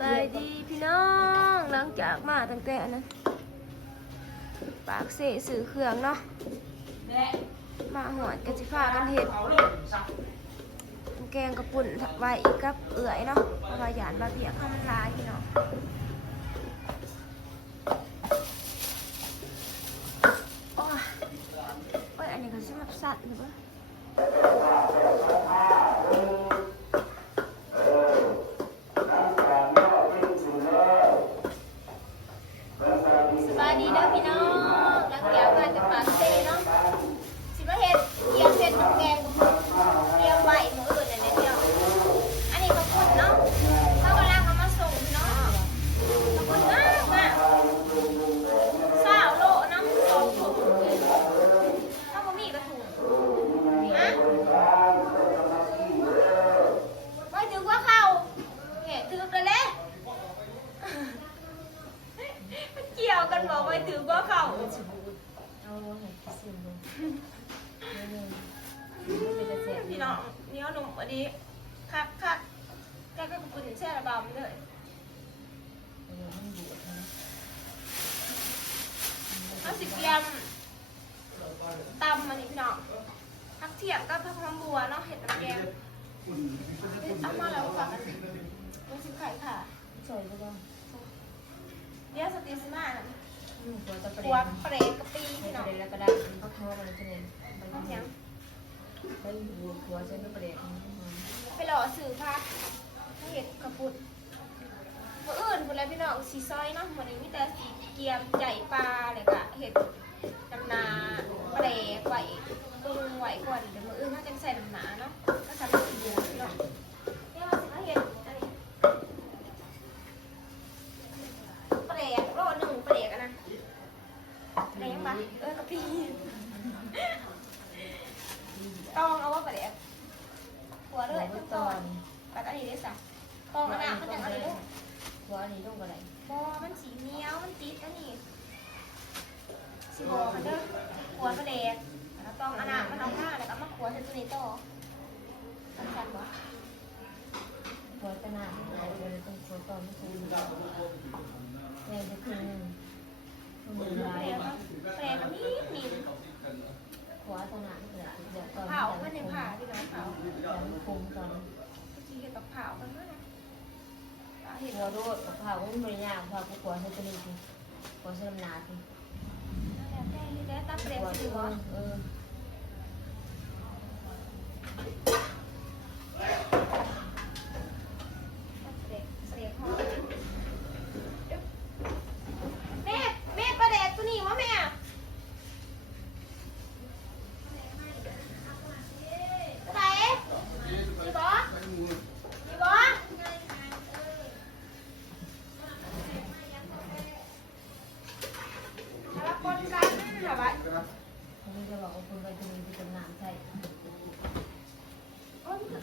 บายดีพี่น้องหลังจากมาตั้งแต่นั้นปากเสสื่อเครื่องเนาะมาหอดกะจิพากันเห็ดแกงกระปุ่นไว้อีกกับเอื่อยเนาะเพราะว่าหยานบาเบียข้าวมันลายพี่น้องโอ้ยอันนี้ก็ชิมับสัตว์หรือเปล่าสบายดีเด้อพี่น้องหลังจากมาจากปากเสเนาะสิมาเห็ดเกี๊ยวเห็ดน้ำแกงกระปุ่นเตรียมไว้มื้ออื่นนั่นแหละเดียวอันนี้กระปุ่นเนาะเขากำลังเอามาส่งพี่น้องกระปุ่นมากมาก20 โลเนาะ2 ถุงถ้าบ่มีกระถุงฮะไว้ถึงว่าเข้าแหะถึงกันเลยมันเกี่ยวกันบอกไว้ถึงว่าเข้าพี่น้องเนี้ยหนุ่มอันนี้คักแกก็กระปุกแช่ระบำเลยเอา10 กรัมตำอันนี้พี่น้องพักเทียมกับผักหอมบัวเนาะเห็ดน้ำแกงเอามาแล้วฝากกันลูกชิ้นไข่ค่ะสวยจังเดี๋ยวสติสมาหัวเปรย์กะปิพี่น้องแล้วก็ได้ก็ทอดอะไรที่นี่ต้องยังไปหัวเส้นก็เปรย์ไปหล่อสื่อพักให้เห็ดกระปุกคนอื่นคนแล้วพี่น้องสีซอยเนาะวันนี้มีแต่สีเกียมใหญ่ปลาอะไรกะเห็ดน้ำนาเปรย์ไหวตุ้งไหวก่อนเดี๋ยวมืออื่นน่าจะใส่น้ำนาเนาะก็ทำเป็นสีพี่น้องเนี่ยมาสิมาเห็ดเปรย์โลนึงเปรย์กันนะอะไรยังปะกะปิต้องเอาว่าเปรย์หัวเลยทุกตอนแต่อันนี้ได้สักตองอันนั้นมันจะอะไรด้วยหัวอันนี้ลงอะไรบอมันสีเหนียวมันติดอันนี้สีบอกันเด้อหัวเปรย์แล้วตองอันนั้นมันเอาผ้าแล้วก็มาหัวเส้นนี้ต่อสำคัญปะหัวจะหนาหัวเลยต้องหัวตอนไม่คุ้มแรงจะคืนมือลายแปลกกับนิ่มหัวตอนนั้นเดี๋ยวตอนเผาเพื่อนในผ่าที่เราเผาเดี๋ยวมันคุ้มตอนที่เกี่ยวกับเผากันด้วยนะหัวโดดกับเผาก็ไม่ได้ยากเผาก็หัวเส้นนี้สิหัวเส้นหนาสิแล้วตับเล็กสิวะ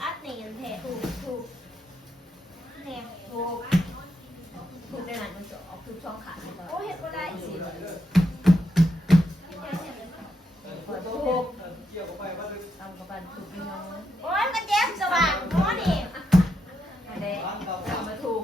อัดเนี่ยแทถูกเนี่ยถูกในหนังมันจะออกถูกช่องขาดโอ้เห็นก็ได้สิขอโทษทำกับปันถูกพี่น้องโอ้ยมันเจ็บสว่างโอ้นี่อะไรทำมาถูก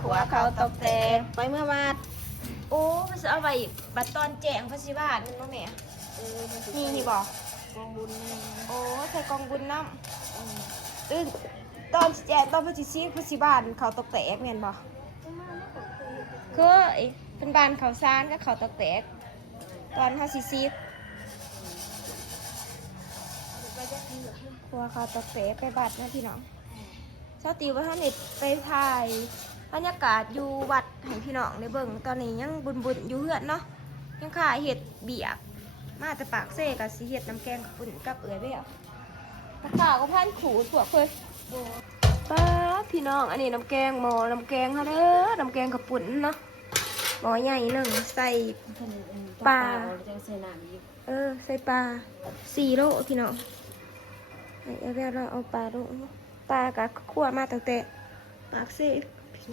ขัวเขาตกแต่ไปเมื่อวานโอ้มันจะเอาไปบัดตอนแจงพระศิวาสมันว่าแม่นี่บอกกองบุญโอ้ใส่กองบุญน้ำตอนแจงตอนพระศิวาสเขาตกแต่แม่นบอกคือเป็นบานเขาซานก็เขาตกแต่ตอนพระศิขัวเขาตกแต่ไปบัดนะพี่น้อง ส าติว่าท่านไปถ่ายบรรยากาศอยู่วัดให้พี่น้องได้เบิ่งตอนนี้ยังบุญอยู่เฮือนเนาะยังขายเห็ดเบียกมาแต่ปากเซ่กับสีเห็ดน้ำแกงกับปุ่นกับเอ๋ยเบี้ยตะข่าวก็พันขูดพวกเลยป้าพี่น้องอันนี้น้ำแกงหม้อน้ำแกงเขาเด้อน้ำแกงกับปุ่นเนาะหม้อใหญ่หนึ่งใส่ปลาใส่ปลา4 โลพี่น้องเอาแบบเราเอาปลาโลปลากับขั่วมาตั้งแต่ปากเซ่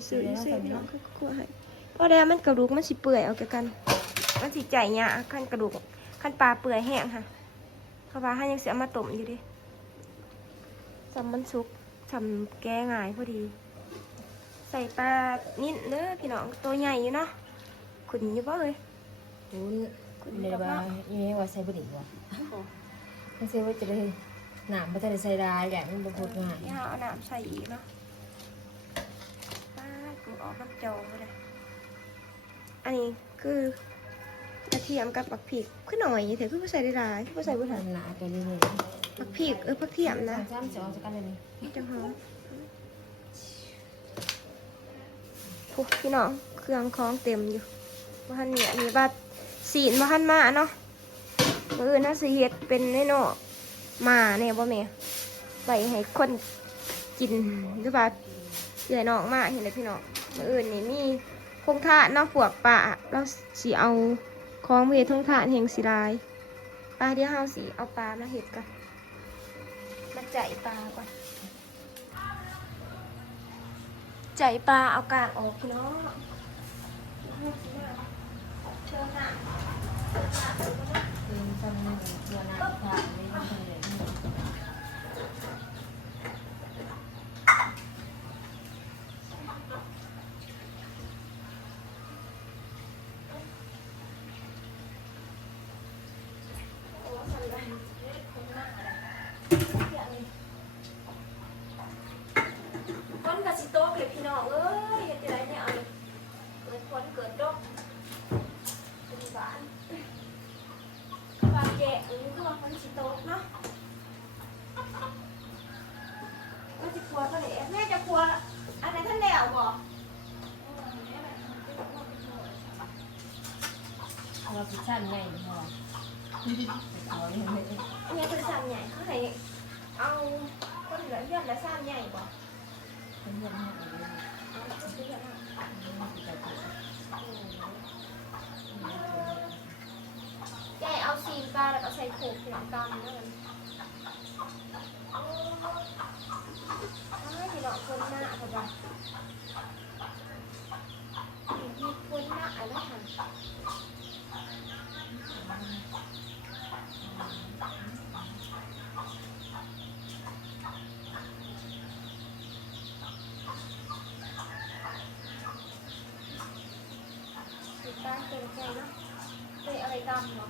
ซื้อพี่น้องขั่วให้เพราะแล้วมันกระดูกมันสิเปื่อยเอากันมันสิใจเนี่ยขั้นกระดูกขั้นปลาเปื่อยแห้งค่ะเขาว่าให้ยังเสียมาต้มอยู่ดิจำมันสุกจำแกง่ายพอดีใส่ปลานิดเนื้อพี่น้องตัวใหญ่อยู่เนาะขุนอยู่ป่ะเลยคุณเดี๋ยวว่ายังไงว่าใส่บุหรี่วะไม่ใช่ว่าจะได้หนามไม่ได้ใส่ได้อย่างนี้บางคนง่ายนี่เอาน้ำใส่อีกเนาะป้ากูออกน้ำจอเลยอันนี้คือกระเทียมกับผักพริกขึ้นหน่อยเถอะคือใส่ได้หลายคือใส่บุหรี่ หนาไปเรื่อยๆผักพริกผักเทียมนะซ้ำจะเอาสักกันเลยนี่จังหอมพวกพี่น้องเครื่องคล้องเต็มอยู่ว่าท่านเนี่ยมีบัตรศีลว่าท่านมาเนาะมือน่าสิเฮ็ดเป็นแน่นอนมาเนี่ยบ่แม่ไปให้คนกินหรือว่าเดี๋ยวน้องมาเห็นเลยพี่น้องมืออื่นนี่มีพงทาเนาะพวกปลาเราสิเอาของเวททงทานแห่งศิลายปลาเดี๋ยวเฮาสิเอาปลามาเฮ็ดกันมาใจปลาก่อนใจปลาเอากากออกพี่น้องเชิญนะคือซ้ำมันตัวหนาผ่านไม่ต้องเลยก้นกับสิโต๊ะเลยพี่น้องเอ้ยเฮ็ดจังไดเนี่ยเอาเลยเกิดฝนเกิดดอกเป็นหวานปลาแกะอันนี้คือว่าฝนสิโต๊ะเนาะมันสิครัวก็เลยแม่จะครัวอันไหนท่านแล้วบ่เราพิซซ่าไงพอเอาเลยอันนี้คือซ้ำใหญ่เขาให้เอาคนเหลือเยื่อและซ้ำใหญ่บ่เป็นเรื่องมากเลยใหญ่เอาซีนปลาแล้วก็ใส่โขกหลังตามนั่นเลยให้ดอกคนหน้าค่ะจ้ะมีคนหน้าอะไรค่ะตาเต็มใจเนาะเตะอะไรดำเนาะ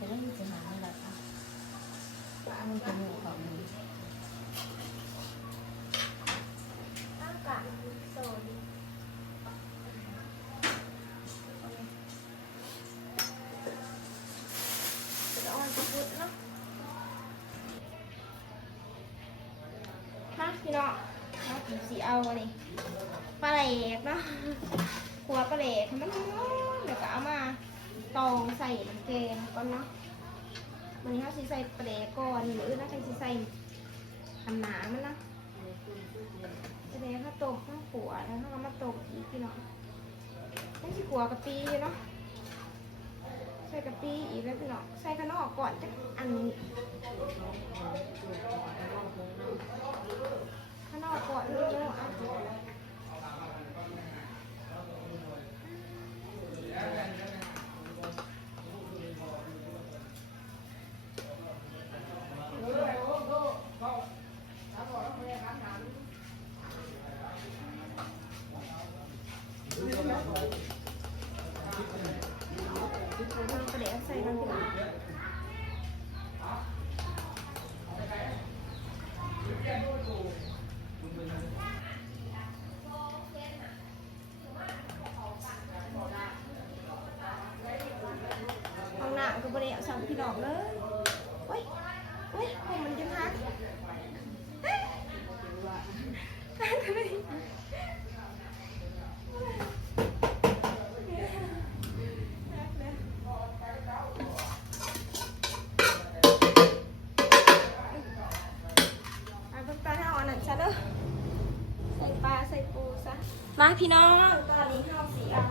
จะได้ยินเสียงหมาแบบมันเป็นหัวของมันอากาศโซนจะอ่อนจะพุดเนาะมาพี่น้องมาถึงสีเอาอันนี้ปลาแหลกเนาะหัวปลาแหลกมันเดี๋ยวก็เอามาตองใส่น้ำแกงก่อนเนาะวันนี้เขาสิใส่ปลาแหลกก่อนหรือน่าจะใส่ทำหนามันเนาะปลาแหลกเขาต้มข้าวขัวแล้วเขาเอามาต้มอีกพี่น้องนั่นสิขัวกะปิเนาะใส่กะปิอีกแล้วพี่น้องใส่ข้างนอกก่อนจะอันนี้ข้างนอกก่อนเร็วๆปลาแดกใส่น้ำพี่น้อง สั่งพี่น้องเลยโอ้ยผมมันจะพักมาพี่น้องตอนนี้ข้าวสีเอา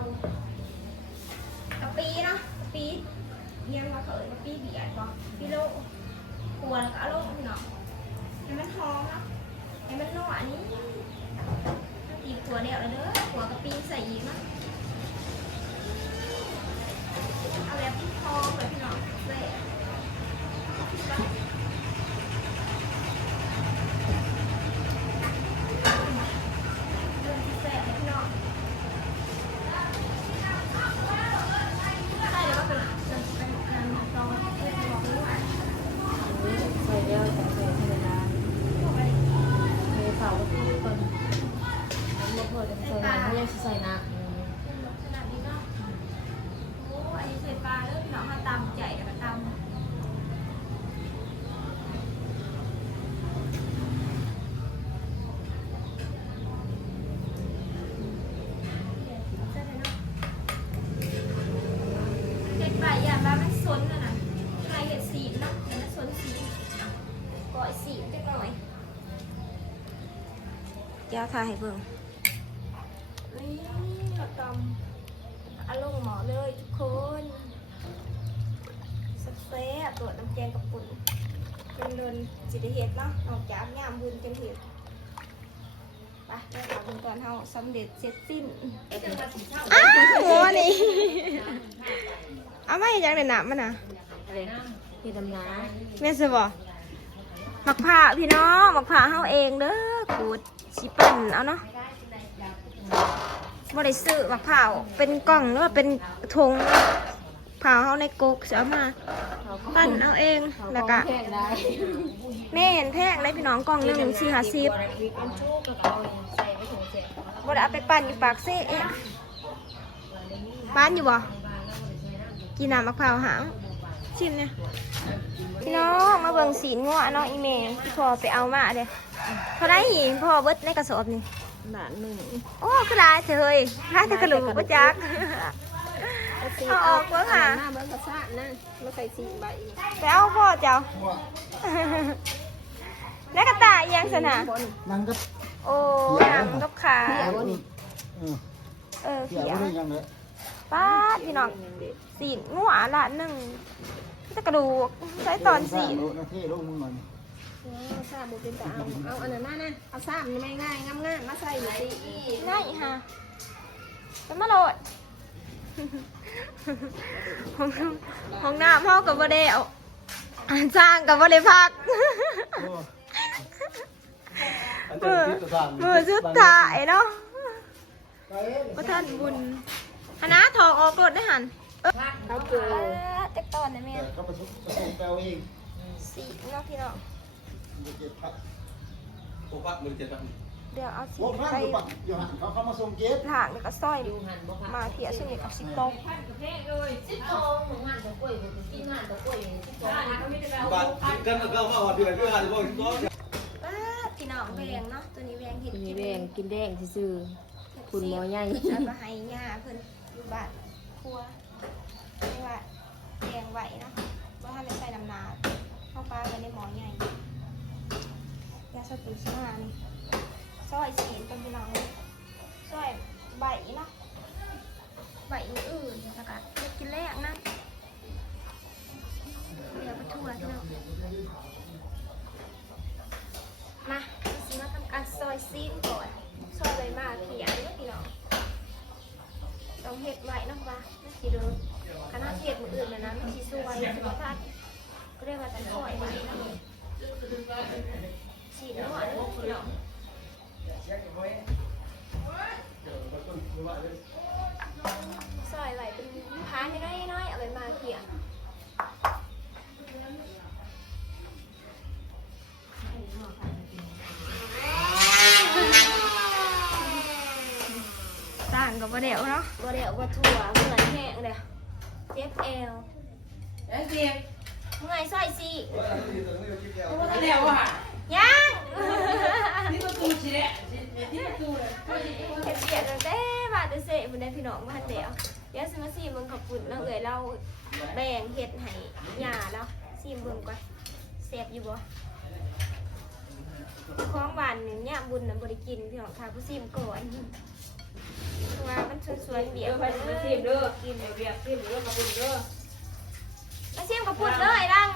กะปิเนาะกะปิเยี่ยมมาเขยกะปิเบียดบ่พี่โลหัวแล้วก็เอาลงพี่น้องให้มันหอมเนาะให้มันนัวอันนี้อีกตัวเดียวเลยเด้อหัวกะปิใส่อีกเนาะเอาแบบที่หอมเลยพี่น้องเลยใส่น้ ขนาดนี้เนาะโอ้อันนี้ใส่ปลาเริ่มน้องมาตำใหญ่กับตำเห็ดใบอย่าบ้ามันซนนะใครเห็ดสีเนาะเห็ดมันซนสีก่อยสีเล็กน้อยยาทาให้เบิ่งนี่กระตำอารมณ์หมอเลยทุกคนสักเซ่ตรวจน้ำแกงกับปุ่นเป็นเดินจิตเหตุเนาะออกจากงามบุญจังเหตุไปเดี๋ยวเราเป็นตอนเฮาสำเร็จเสร็จสิ้นอ้าวโง่นี่เอาไม่ยังในหนามมันนะ ำอะไรพี่ดำน้ แม่สิบอกหมักผ่าพี่น้องหมักผ่าเฮาเองเด้อขูดชิปั่นเอาเนาะบ่ได้ซื้อมะพร้าวเป็นกล่องหรือว่าเป็นถุงเผาเฮาในกกเสียมาปั่นเอาเองแล้วก็ แพงได้ แม่เห็นแพงเลยพี่น้องกล่องหนึง4-50บ่ได้เอาไปปั่นอยู่ปากเซ่เองปั่นอยู่บ่กินน้ำมะพร้าวหางชิมเนี่ยพี่น้องมาเบิ่งสีนงัวเนาะอีเมย์ที่พ่อไปเอามาเด้เท่าไหร่พ่อเบิดในกระสอบนี่ บาทหนึ่ง โอ้คือลายเธอเฮ้ยลายเธอกระดูกปะจักเอาออกเบิ้งค่ะ หน้าเบิ้งกระซ่านะมาใส่สีใบ ไปเอาพ่อเจ้าแล้วกระต่ายยังสนะ นั่งก็ โอ้ยำกับขา เขียวเขี เขี ย ยว ว ได้ยังเลย ป้าดพี่น้องสีนงัวละหนึ่งจะกระดูกใช้ตอนสีน นาทีลงมึงหน่อย ซ่าบุเป็นแต่เอาอันนั้นมานะเอาซ่ามันไม่ง่ายง่ายมาใส่หน่อยสิ ง่ายฮะเป็นมาโหลดห้องน้ำห้องกับบ่ได้เอาสร้างกับบ่ได้พักมือสุดท้ายเนาะพระท่านบุญคณะทองออกรถได้หัน เขาเกลือ เต็กตอนนะแม่ เขาไปแปลเอง สีเนาะพี่น้อง เจ็ดพัก โอ้พักมือเจ็ดพัก เดี๋ยวเอาสี โอ้พัก ไป อยู่ปักอยู่หันเขามาส่งเก็บ หางแล้วก็สร้อยมาเทียซึ่งกับสิโตก บ้านกันก็มาหัวเดือนด้วยกันพวกนี้ก็ พี่น้องแวงเนาะตัวนี้แวงเห็ด มี กิน แดงกินแดงซื่อคุณหมอใหญ่ เอาไปให้ย่าเพิ่นอยู่บ้านครัวไม่ว่าแดงไหวเนาะว่าถ้าไม่ใส่ดำนาเข้าปลากันในหมอใหญ่ยาสติสมานี่ซอยสีนเป็นพี่น้องเลยซอยใบเนาะใบอื่นๆแล้วก็กินแรกนะเดี๋ยวไปทั่วพี่น้องมาสิมาทำการซอยซีนก่อนซอยใบมากเขียนนะพี่น้องต้องเห็ดไว้นะว่าไม่สิโดนคณะเห็ดมืออื่นนะไม่สิซวยสุขภาพก็เรียกว่าจะซอยไว้นะสีนวดเลยพี่น้องซอยไว้เป็นพาให้น้อยๆเอาใบมาเขียนต่างกับบ่เดี่ยวเนาะบ่เดี่ยวบ่ถั่วเหมือนแห้งเลยเจ็บเอว แล้วเสีย เมื่อยซอยสิ เขาบอกแล้วอ่ะ ยัง ที่ประตูสิแหละที่ประตูเลย เห็ดเบียดตั้งแต่บ้านเดเซ่บุญได้พี่น้องมาเดียวเดี๋ยวสิมาซีมึงขอบคุณเราเราแบ่งเห็ดให้หย่าแล้วซีมึงก่อนเสียบอยู่บ่ของหวานเนี่ยบุญน่ะบริกินพี่น้องค่ะผู้ซีมก่อนว่ามันสวยๆเบียด ไปมาซีมเด้อกินเบียร์ซีมเด้อมาบุญเด้อ มาซีมกับปุ่นเลยดัง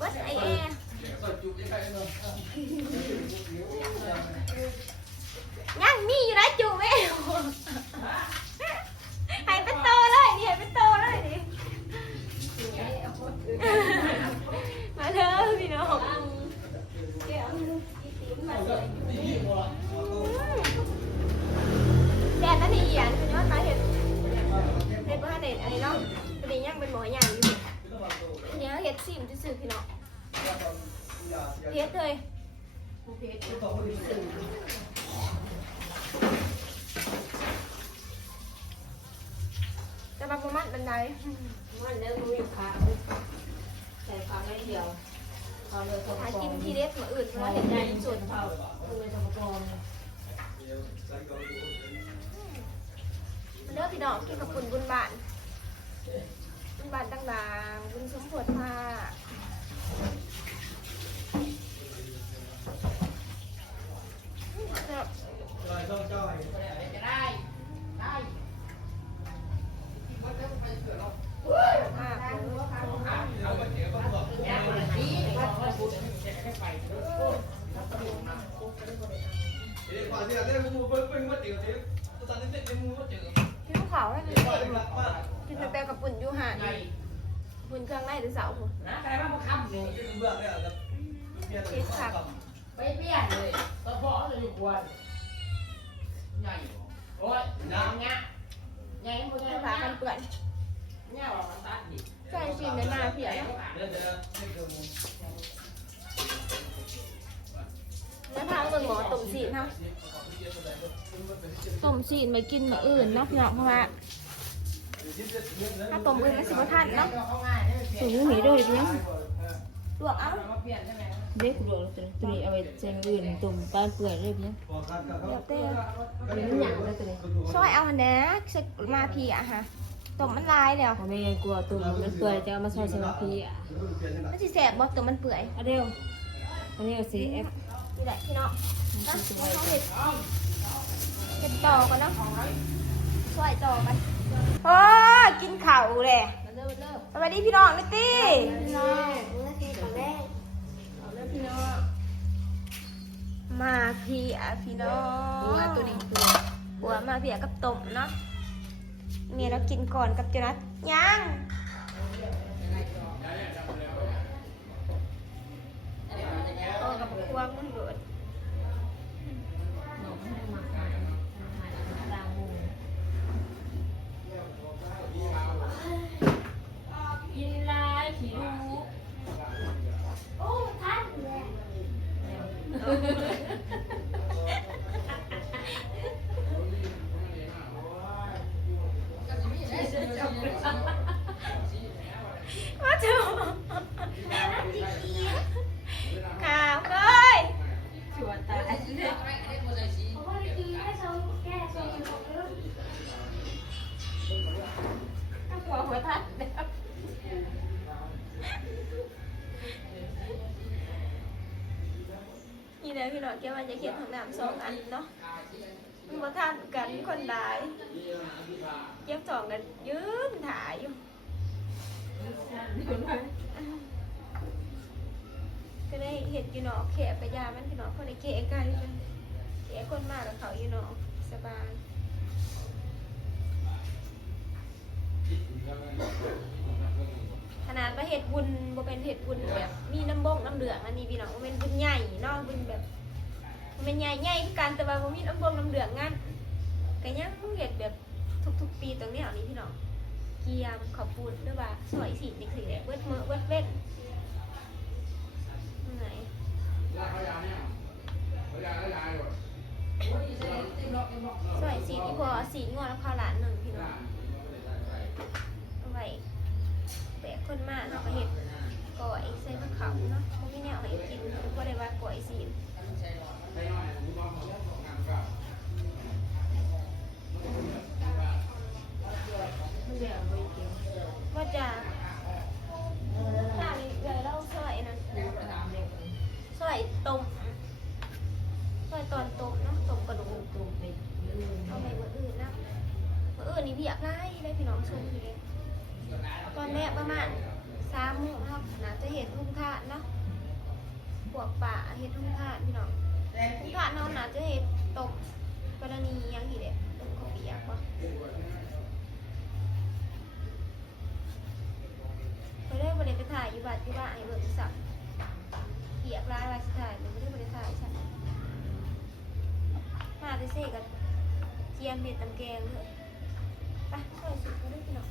วัดไอแอยังมีอยู่นะจูแม่ให้เป็นโตเลยนี่ให้เป็นโตเลยนี่มาเถอะพี่น้องแดดนั่นนี่อ่ะคุณยอดมาเห็นเห็นว่าเน็ตอันนี้เนาะประเดี๋ยวยังเป็นหมอใหญ่อยู่เนี่ยเห็ดซิมจะซื้อพี่น้องเห็ดเลยจะมาประมาณบันได มันเนื้อมือขาใส่ขาไม่เดียวเอาเลยสม หา ปอ กิ ง นทีเด็ดมาอื่นเพราะว่าเห็ด ให ให ญ่ ญ่ ที่ ที่ สุ สุ ด ด เท่าเลยสมปอง มันเลือกพี่น้องกินกับปุ่นบุญบานบุญบานต่างๆบุญสมผลมาครับ ได้ มากเลย พี่ลูกเขาให้เป็นกินแปลกับปุ่นอยู่ห่านปุ่นเครื่องในหรือเสาปุ่น นะใครบ้างมาค้ำเนี่ย เช็ดผัก ไปเปลี่ยนเลยตะเพาะเลยอยู่ควรใหญ่โอ้ยน้ำเงี้ยใหญ่หมดเลย ผักกันเปื่อน เนี่ยว่ามันตัดดิ ใส่ซีนในหน้าเพียเนาะแล้วพาเบิ่งหมอต้มซีนเนาะต้มซีนไปกินมื้ออื่นเนาะพี่น้องเพราะว่าถ้าต้มอื่นมันสิบ่ทันเนาะ สูงหนีด้วยดิ ลวกเอา เด็กดูตัวนี้เอาไปแจงอื่นตุ่มปลาเปื่อยเลยพี่ เดี๋ยวเต้ มันหยาบเลยตัวนี้ ช่วยเอาหันแหนะเสกมาเพียค่ะต้มมันลายแล้ว ผมไม่กลัวตุ่มมันเปื่อยจะเอามาใส่สมาธิอ่ะ มันสิแสบบ่ตัวมันเปื่อย เร็วอันนี้เอาสีเอฟ นี่แหละพี่น้องนะเราเห็ดเห็ดต่อกันเนาะช่วยต่อกันโอ้ยกินข้าวเลย มันเริ่ม สวัสดีพี่น้องนิตี้ น้องเมื่อกี้ตอนแรกเอาเริ่มพี่น้อง มาเพียพี่น้อง ตัวนี้ตัว หัวมาเพียกับต้มเนาะเมียเรากินก่อนกับเจนัทยังโอ้กับควงมันเบิด น้องให้มาตามมุมกินลายขี้รู้ โอ้ทันเลยมาเถอะข่าวเคย ชวนตาย หัวหัวทันนี่เลยพี่น้องแกมันจะเขียนของน้ำ2 อันเนาะมันมาท่านกันคนใดเก็บ2 กันยืนถ่ายอยู่ก็ได้เห็ดอยู่เนาะแขกไปยามันพี่น้องคนได้เกะกันเกะคนมากกับเขาอยู่เนาะสบายขนาดว่าเห็ดบุญบ่เป็นเห็ดบุญแบบมีน้ำบงน้ำเหลืองอันนี้พี่น้องมันเป็นบุญใหญ่เนาะบุญแบบมันเป็นใหญ่ใหญ่คือกันแต่ว่าบ่มีน้ำบงน้ำเหลืองงั้นก็ยังเห็ดแบบทุกๆปีตรงนี้อันนี้พี่น้องเกียมขอบปูนหรือว่าสวยสีนี่คือแบบเวิดมือเวิดเว้นไหนสวยสีที่พอสีงอแล้วข้าวหลาน1พี่น้องเอาไว้ คนมาเฮาก็เฮ็ดก่อยใส่มะขามเนาะบ่มีแนวให้กินบ่ได้ว่าก่อยสิว่าจะถ้านี่เลยเราซอยนะซอยต้มซอยตอนต้มเนาะต้มกระดูกเอาไปมื้ออื่นนะมื้ออื่นนี่เบียกหลายได้พี่น้องชมอยู่เด้ตอนแรกประมาณ3 โมงครับน่าจะเห็นทุ่งทานเนาะพวกป่าเห็ดทุ่งทานพี่น้องทุ่งทานเนาะน่าจะเห็ดตกกรณียังอีเด็ดตกข้าวเปียกปะไปได้บริไปถ่ายอยู่บ้านที่บ้านให้เบิกสับเปียกร้ายว่าสิถ่ายมันไม่ได้บริถ่ายใช่มาไปเซ่กันเจียมเห็ดตำแกงเลยไปช่วยสุดก็ได้พี่น้อง